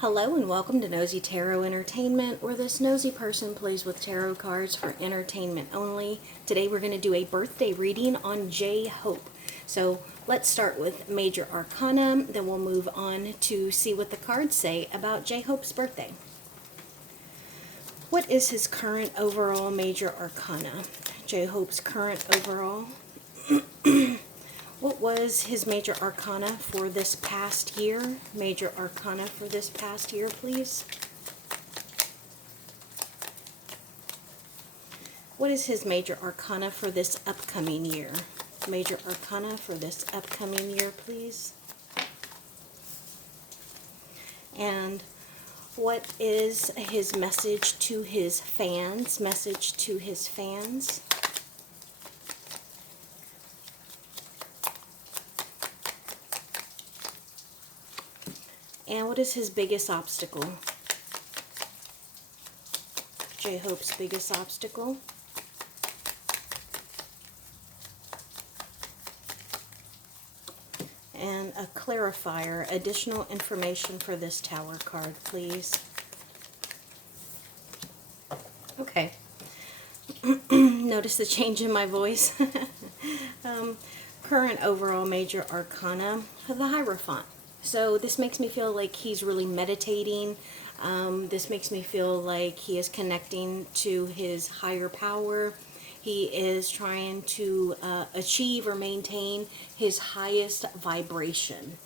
Hello and welcome to Nosy Tarot Entertainment, where this nosy person plays with tarot cards for entertainment only. Today we're going to do a birthday reading on J Hope. So let's start with Major Arcana, then we'll move on to see what the cards say about J Hope's birthday. What is his current overall Major Arcana? J Hope's current overall. What was his Major Arcana for this past year? Major Arcana for this past year, please. What is his Major Arcana for this upcoming year? Major Arcana for this upcoming year, please. And what is his message to his fans? Message to his fans. And what is his biggest obstacle? J Hope's biggest obstacle. And a clarifier, additional information for this Tower card, please. Okay. Notice the change in my voice. Current overall Major Arcana, the Hierophant. So this makes me feel like he's really meditating. This makes me feel like he is connecting to his higher power. He is trying to achieve or maintain his highest vibration.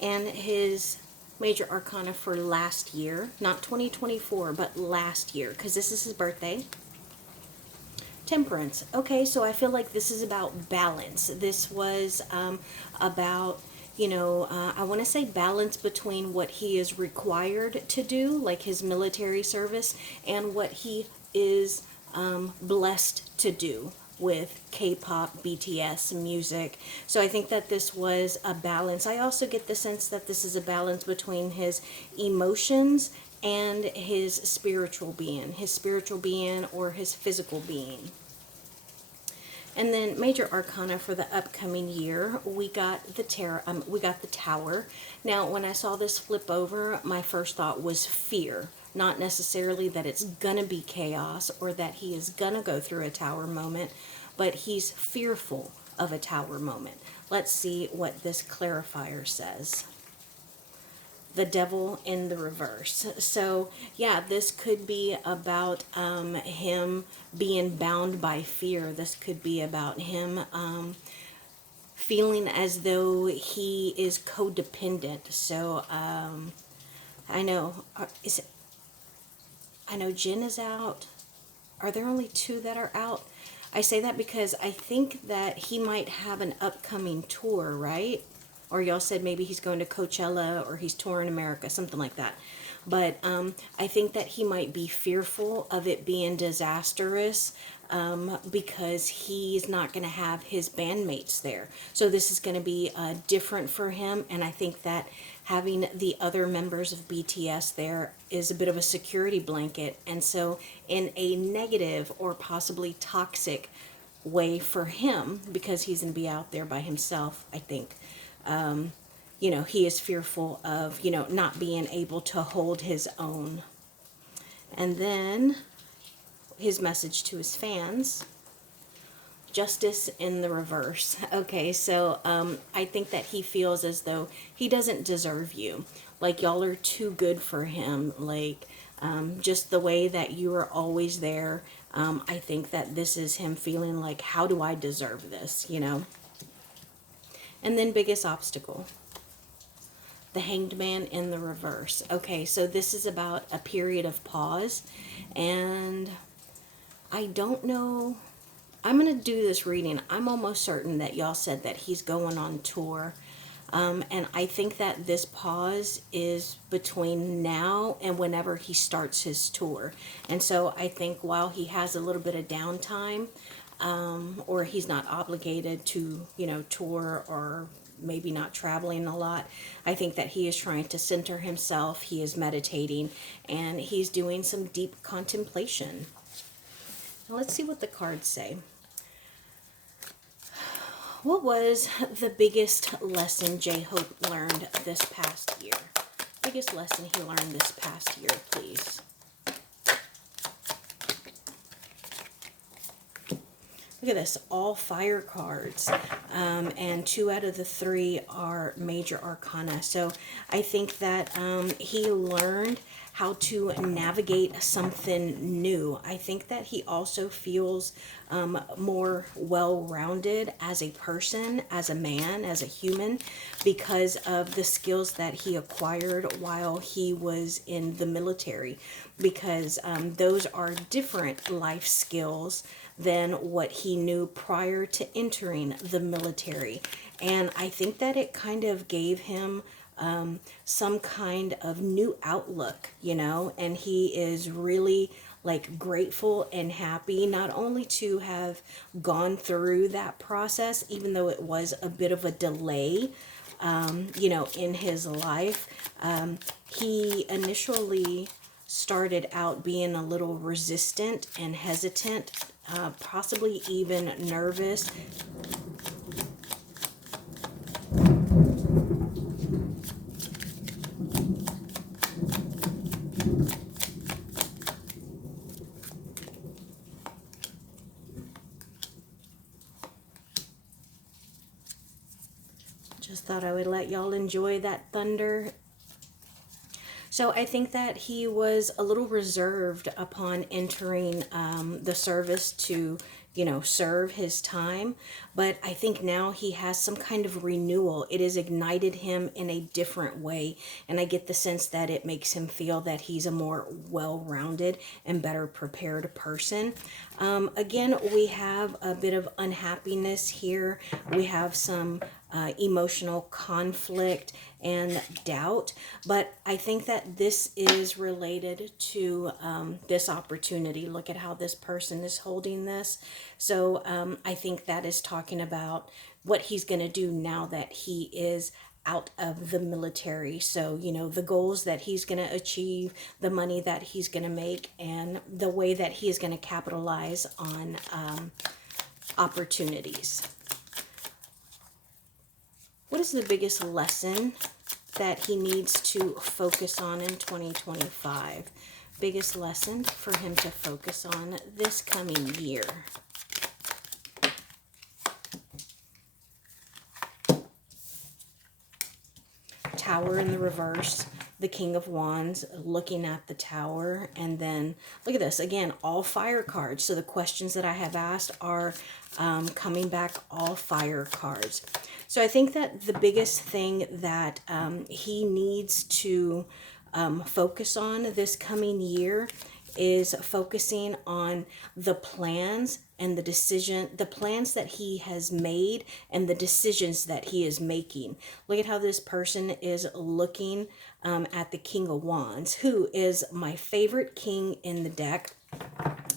And his Major Arcana for last year, not 2024, but last year, because this is his birthday. Temperance. Okay, so I feel like this is about balance. This was about, I want to say balance between what he is required to do, like his military service, and what he is blessed to do with K-pop, BTS, music. So I think that this was a balance. I also get the sense that this is a balance between his emotions and his spiritual being or his physical being. And then Major Arcana for the upcoming year, we got the Tower. Now, when I saw this flip over, my first thought was fear. Not necessarily that it's gonna be chaos or that he is gonna go through a Tower moment, but he's fearful of a Tower moment. Let's see what this clarifier says. The Devil in the reverse. So yeah, this could be about him being bound by fear. This could be about him feeling as though he is codependent. So I know Jin is out. Are there only two that are out? I say that because I think that he might have an upcoming tour, right? Or y'all said maybe he's going to Coachella or he's touring America, something like that. But I think that he might be fearful of it being disastrous because he's not going to have his bandmates there. So this is going to be different for him. And I think that having the other members of BTS there is a bit of a security blanket. And so in a negative or possibly toxic way for him, because he's going to be out there by himself, I think. He is fearful of, not being able to hold his own. And then his message to his fans, Justice in the reverse. Okay, so I think that he feels as though he doesn't deserve you. Like y'all are too good for him. Like just the way that you are always there. I think that this is him feeling like, how do I deserve this, And then biggest obstacle. The Hanged Man in the reverse. Okay, so this is about a period of pause. And I don't know. I'm going to do this reading. I'm almost certain that y'all said that he's going on tour. And I think that this pause is between now and whenever he starts his tour. And so I think while he has a little bit of downtime, or he's not obligated to, tour or maybe not traveling a lot, I think that he is trying to center himself. He is meditating and he's doing some deep contemplation. Now let's see what the cards say. What was the biggest lesson J-Hope learned this past year? Biggest lesson he learned this past year, please. Look at this, all fire cards, and 2 out of the 3 are major arcana. So I think that he learned how to navigate something new. I think that he also feels more well-rounded as a person, as a man, as a human, because of the skills that he acquired while he was in the military, because those are different life skills than what he knew prior to entering the military. And I think that it kind of gave him some kind of new outlook, you know, and he is really like grateful and happy not only to have gone through that process, even though it was a bit of a delay, you know, in his life. He initially started out being a little resistant and hesitant, possibly even nervous. Just thought I would let y'all enjoy that thunder. So I think that he was a little reserved upon entering the service to, you know, serve his time. But I think now he has some kind of renewal. It has ignited him in a different way. And I get the sense that it makes him feel that he's a more well-rounded and better prepared person. Again, we have a bit of unhappiness here. We have some emotional conflict and doubt, but I think that this is related to this opportunity. Look at how this person is holding this. So I think that is talking about what he's going to do now that he is out of the military. So, you know, the goals that he's going to achieve, the money that he's going to make, and the way that he is going to capitalize on opportunities. What is the biggest lesson that he needs to focus on in 2025? Biggest lesson for him to focus on this coming year. Tower in the reverse, the King of Wands looking at the Tower, and then look at this again, all fire cards. So the questions that I have asked are coming back, all fire cards. So I think that the biggest thing that he needs to focus on this coming year is focusing on the plans and the plans that he has made and the decisions that he is making. Look at how this person is looking at the King of Wands, who is my favorite king in the deck,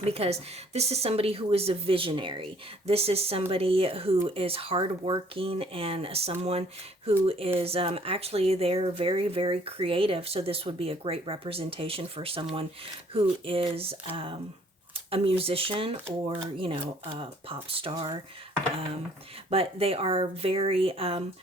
because this is somebody who is a visionary. This is somebody who is hardworking and someone who is actually, they're very, very creative. So this would be a great representation for someone who is a musician or, you know, a pop star. But they are very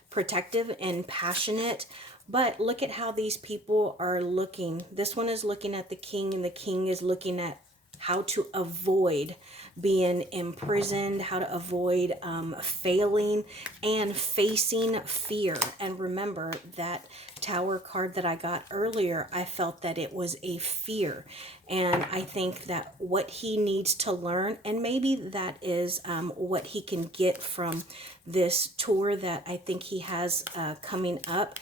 protective and passionate. But look at how these people are looking. This one is looking at the king, and the king is looking at how to avoid being imprisoned, how to avoid failing and facing fear. And remember that Tower card that I got earlier, I felt that it was a fear. And I think that what he needs to learn, and maybe that is what he can get from this tour that I think he has coming up,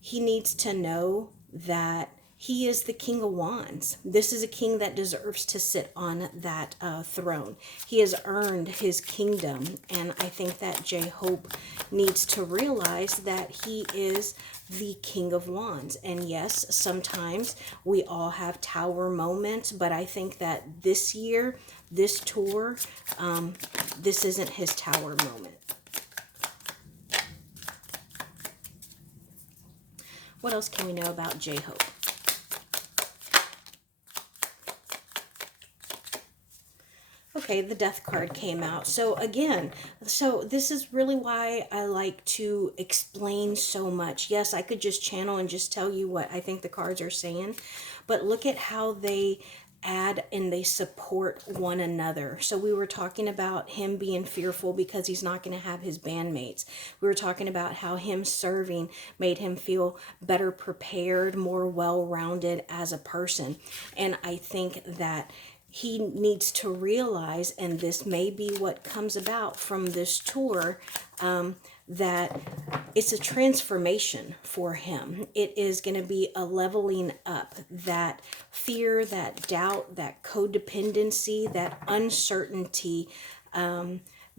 he needs to know that he is the King of Wands. This is a king that deserves to sit on that throne. He has earned his kingdom, and I think that J-Hope needs to realize that he is the King of Wands. And yes, sometimes we all have tower moments, but I think that this year, this tour, this isn't his tower moment. What else can we know about J-Hope? okay, the death card came out. So again, so this is really why I like to explain so much. Yes, I could just channel and just tell you what I think the cards are saying, but look at how they add and they support one another. So we were talking about him being fearful because he's not going to have his bandmates. We were talking about how him serving made him feel better prepared, more well-rounded as a person. And I think that he needs to realize, and this may be what comes about from this tour, that it's a transformation for him. It is going to be a leveling up. That fear, that doubt, that codependency, that uncertainty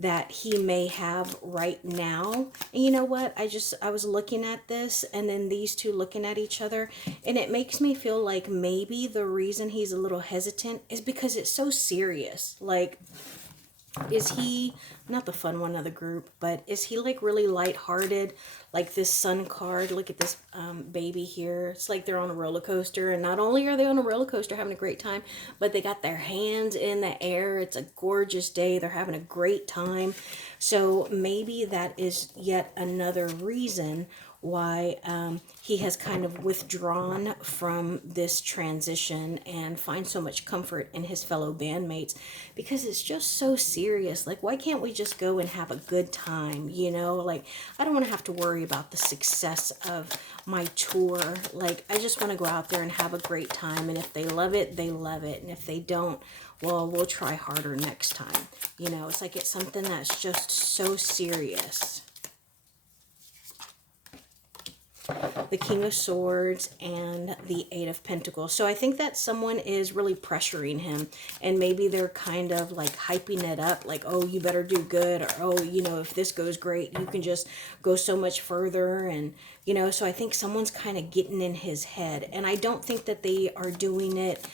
that he may have right now. And you know what? I was looking at this, and then these two looking at each other, and it makes me feel like maybe the reason he's a little hesitant is because it's so serious. Like, is he not the fun one of the group, but is he like really lighthearted? Like this sun card, look at this baby here. It's like they're on a roller coaster, and not only are they on a roller coaster having a great time, but they got their hands in the air. It's a gorgeous day. They're having a great time. So maybe that is yet another reason why he has kind of withdrawn from this transition and finds so much comfort in his fellow bandmates, because it's just so serious. Like, why can't we just go and have a good time? You know, like, I don't want to have to worry about the success of my tour. Like, I just want to go out there and have a great time. And if they love it, they love it. And if they don't, well, we'll try harder next time. You know, it's like it's something that's just so serious. The King of Swords and the Eight of Pentacles. So I think that someone is really pressuring him, and maybe they're kind of like hyping it up, like, oh, you better do good, or oh, you know, if this goes great, you can just go so much further. And you know, so I think someone's kind of getting in his head, and I don't think that they are doing it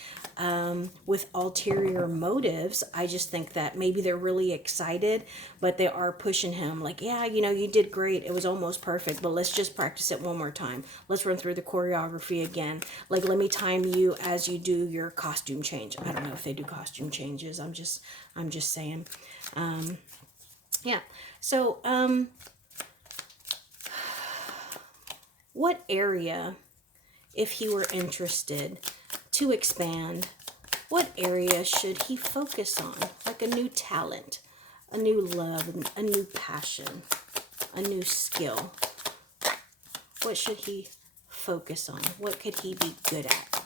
with ulterior motives. I just think that maybe they're really excited, but they are pushing him like, yeah, you know, you did great. It was almost perfect, but let's just practice it one more time. Let's run through the choreography again. Like, let me time you as you do your costume change. I don't know if they do costume changes. I'm just saying. Yeah. So, what area, if he were interested to expand, what area should he focus on? Like a new talent, a new love, a new passion, a new skill. What should he focus on? What could he be good at?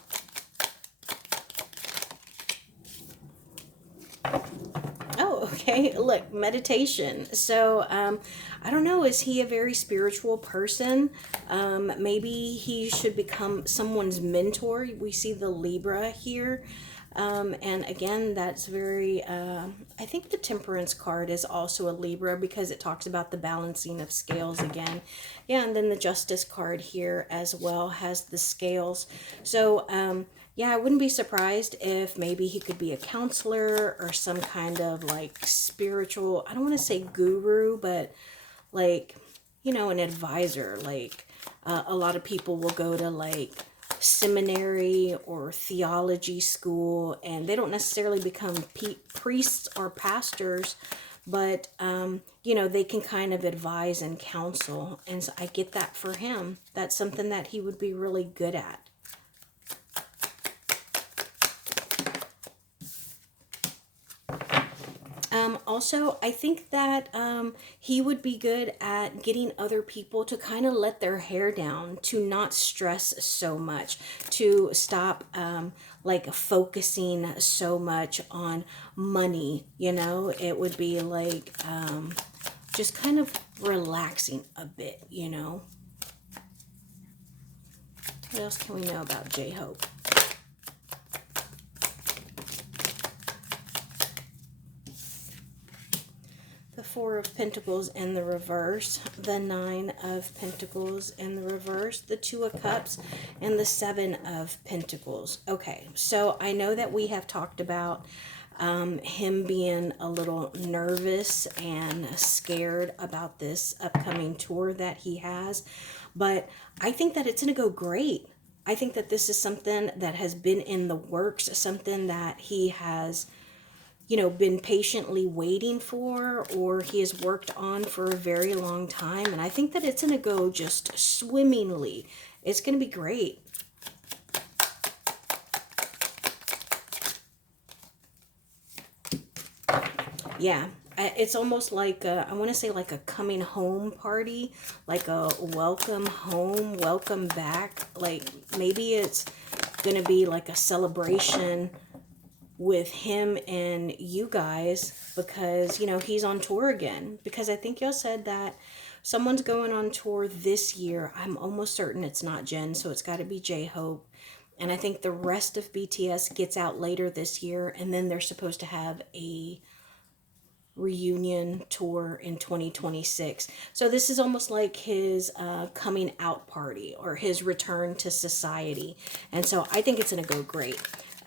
Oh, okay. Look, meditation. So, I don't know. Is he a very spiritual person? Maybe he should become someone's mentor. We see the Libra here. And again, that's very, I think the Temperance card is also a Libra, because it talks about the balancing of scales again. Yeah, and then the Justice card here as well has the scales. So, yeah, I wouldn't be surprised if maybe he could be a counselor or some kind of like spiritual, I don't want to say guru, but like, you know, an advisor. Like, a lot of people will go to like seminary or theology school, and they don't necessarily become priests or pastors, but you know, they can kind of advise and counsel. And so I get that for him. That's something that he would be really good at. Also, I think that he would be good at getting other people to kind of let their hair down, to not stress so much, to stop like focusing so much on money. You know, it would be like just kind of relaxing a bit, you know. What else can we know about J-Hope? The Four of Pentacles in the reverse, the Nine of Pentacles in the reverse, the Two of Cups, and the Seven of Pentacles. Okay, so I know that we have talked about him being a little nervous and scared about this upcoming tour that he has, but I think that it's going to go great. I think that this is something that has been in the works, something that he has been patiently waiting for, or he has worked on for a very long time. And I think that it's going to go just swimmingly. It's going to be great. Yeah, it's almost like I want to say like a coming home party, like a welcome home, welcome back. Like maybe it's going to be like a celebration with him and you guys, because he's on tour again, because I think y'all said that someone's going on tour this year. I'm almost certain it's not Jen, so it's got to be J-Hope. And I think the rest of BTS gets out later this year, and then they're supposed to have a reunion tour in 2026. So this is almost like his coming out party, or his return to society. And so I think it's going to go great.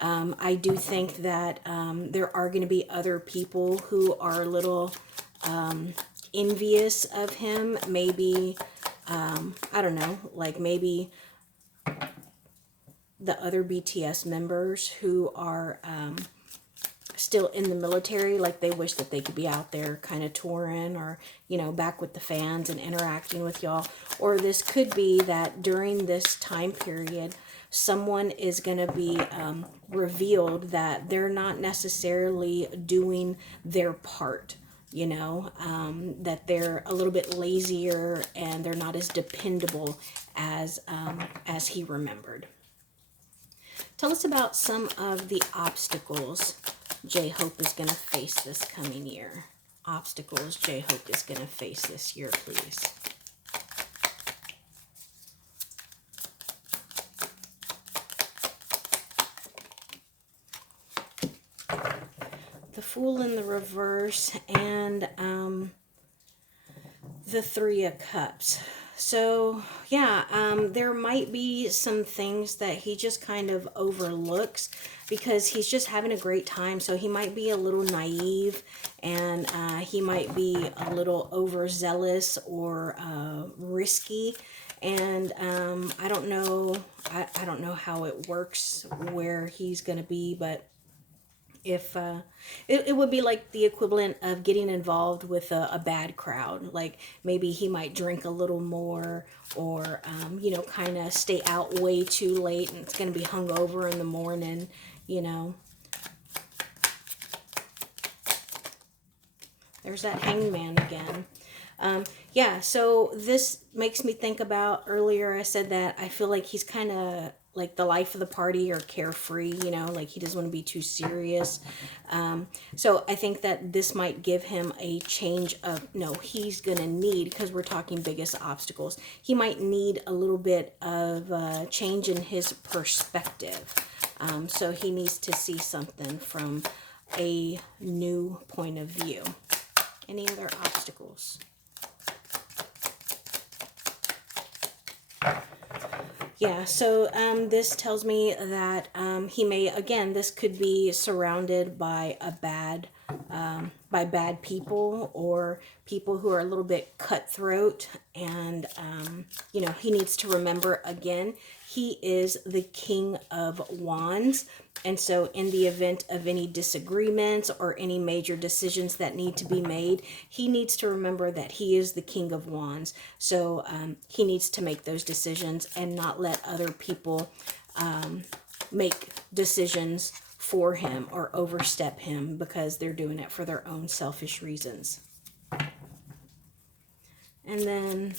I do think that there are going to be other people who are a little envious of him. Maybe, I don't know, like maybe the other BTS members who are still in the military, like they wish that they could be out there kind of touring, or back with the fans and interacting with y'all. Or this could be that during this time period, someone is going to be revealed that they're not necessarily doing their part, that they're a little bit lazier and they're not as dependable as he remembered. Tell us about some of the obstacles J-Hope is going to face this coming year. Obstacles J-Hope is going to face this year, please. The Fool in the reverse, and the Three of Cups. So, yeah, there might be some things that he just kind of overlooks because he's just having a great time. So he might be a little naive, and he might be a little overzealous or risky. And I don't know. I don't know how it works where he's going to be, but if it would be like the equivalent of getting involved with a bad crowd. Like maybe he might drink a little more, or kind of stay out way too late, and it's going to be hungover in the morning. There's that hangman again. Yeah, so this makes me think about, earlier I said that I feel like he's kind of like the life of the party, or carefree, like he doesn't want to be too serious. So I think that this might give him a change of, he's going to need, because we're talking biggest obstacles, he might need a little bit of change in his perspective. So he needs to see something from a new point of view. Any other obstacles? Yeah, so this tells me that he may, again, this could be surrounded by bad people, or people who are a little bit cutthroat. And, he needs to remember, again, he is the King of Wands. And so in the event of any disagreements or any major decisions that need to be made, he needs to remember that he is the King of Wands. So he needs to make those decisions and not let other people make decisions for him or overstep him, because they're doing it for their own selfish reasons. And then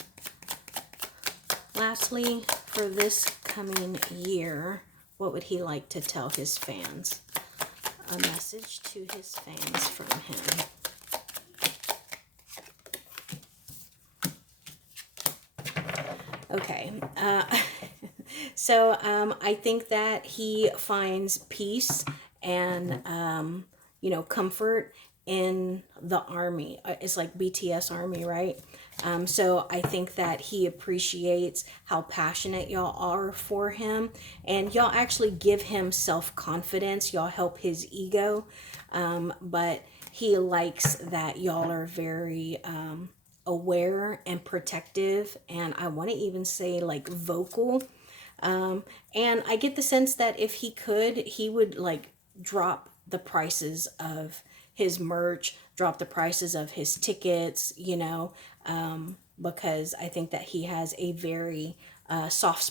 lastly, for this coming year, what would he like to tell his fans? A message to his fans from him. Okay. So I think that he finds peace and, comfort in the army. It's like BTS Army, right? So I think that he appreciates how passionate y'all are for him, and y'all actually give him self-confidence. Y'all help his ego, but he likes that y'all are very aware and protective, and I want to even say like vocal. And I get the sense that if he could, he would like drop the prices of his merch, drop the prices of his tickets, you know, because I think that he has a very soft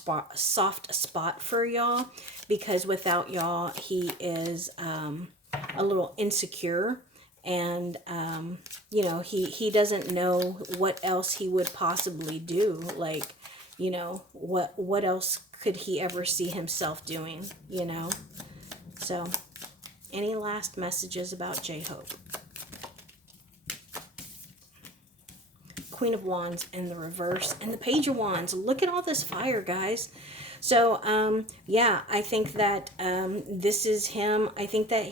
spot for y'all, because without y'all, he is a little insecure, and you know, he doesn't know what else he would possibly do. Like, you know, what else could he ever see himself doing, you know? So, any last messages about J-Hope? Queen of Wands in the reverse, and the Page of Wands. Look at all this fire, guys. So, yeah, I think that this is him. I think that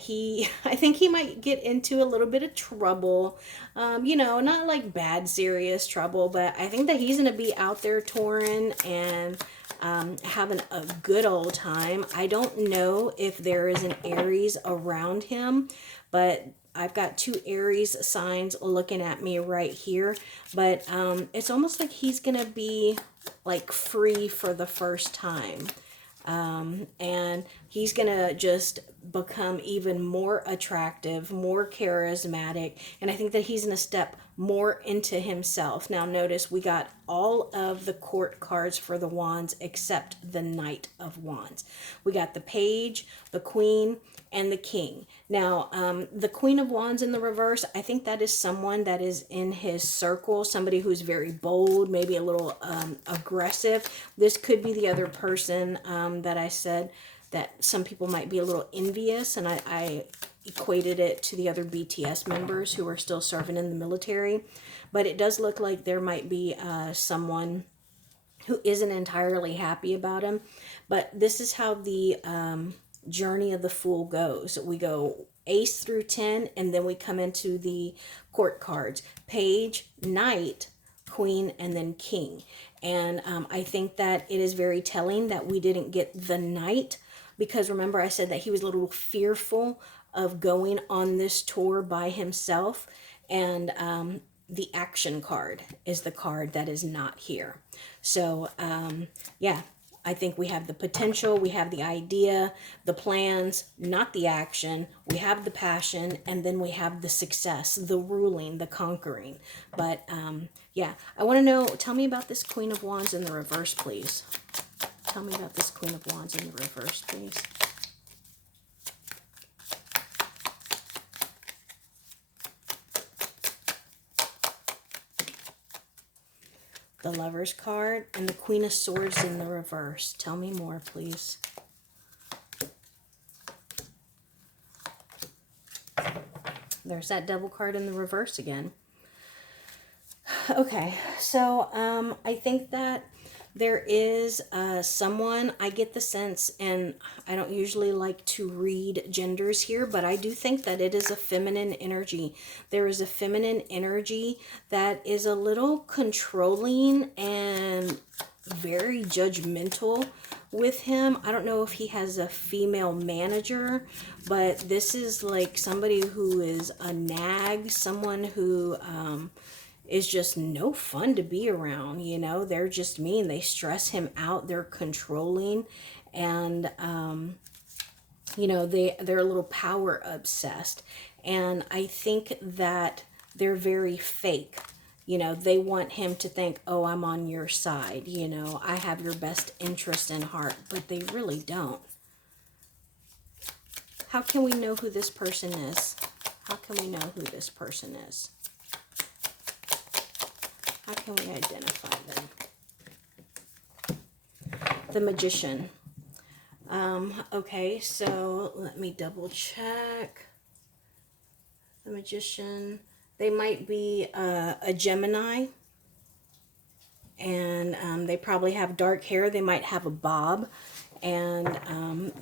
I think he might get into a little bit of trouble. You know, not like bad, serious trouble, but I think that he's going to be out there touring and having a good old time. I don't know if there is an Aries around him, but I've got two Aries signs looking at me right here, but it's almost like he's going to be like free for the first time. And he's going to just become even more attractive, more charismatic. And I think that he's going to step more into himself. Now notice we got all of the court cards for the Wands except the Knight of Wands. We got the Page, the Queen, and the King. Now, the Queen of Wands in the reverse, I think that is someone that is in his circle, somebody who's very bold, maybe a little aggressive. This could be the other person that I said that some people might be a little envious, and I equated it to the other BTS members who are still serving in the military. But it does look like there might be someone who isn't entirely happy about him. But this is how the journey of the Fool goes. We go Ace through 10, and then we come into the court cards: Page, Knight, Queen, and then King. And I think that it is very telling that we didn't get the Knight, because remember I said that he was a little fearful of going on this tour by himself, and the Action card is the card that is not here. So yeah, I think we have the potential, we have the idea, the plans, not the action. We have the passion, and then we have the success, the ruling, the conquering. But yeah, I want to know, tell me about this Queen of Wands in the reverse, please. Tell me about this Queen of Wands in the reverse, please. The Lover's card and the Queen of Swords in the reverse. Tell me more, please. There's that Devil card in the reverse again. Okay, so I think that there is someone, I get the sense, and I don't usually like to read genders here, but I do think that it is a feminine energy. There is a feminine energy that is a little controlling and very judgmental with him. I don't know if he has a female manager, but this is like somebody who is a nag, someone who is just no fun to be around, you know. They're just mean. They stress him out. They're controlling, and you know, they're a little power obsessed. And I think that they're very fake. You know, they want him to think, oh, I'm on your side, you know, I have your best interest in heart, but they really don't. How can we know who this person is? How can we know who this person is? How can we identify them? The Magician. Okay, so let me double check. The Magician. They might be a Gemini, and they probably have dark hair. They might have a bob, and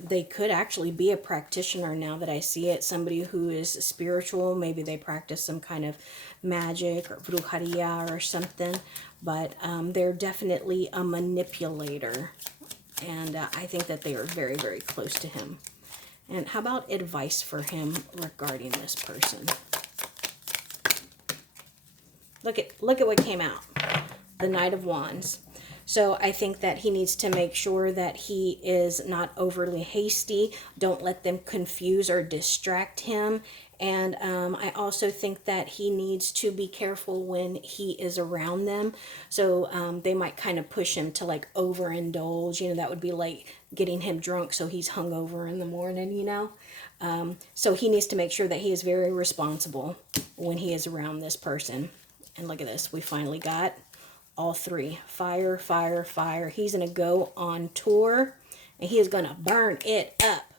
they could actually be a practitioner now that I see it. Somebody who is spiritual. Maybe they practice some kind of magic or brujeria or something, but they're definitely a manipulator, and I think that they are very, very close to him. And how about advice for him regarding this person? Look at what came out. The Knight of Wands. So I think that he needs to make sure that he is not overly hasty. Don't let them confuse or distract him. And I also think that he needs to be careful when he is around them. So they might kind of push him to like overindulge. You know, that would be like getting him drunk so he's hungover in the morning, you know. So he needs to make sure that he is very responsible when he is around this person. And look at this. We finally got all three. Fire, fire, fire. He's going to go on tour and he is going to burn it up.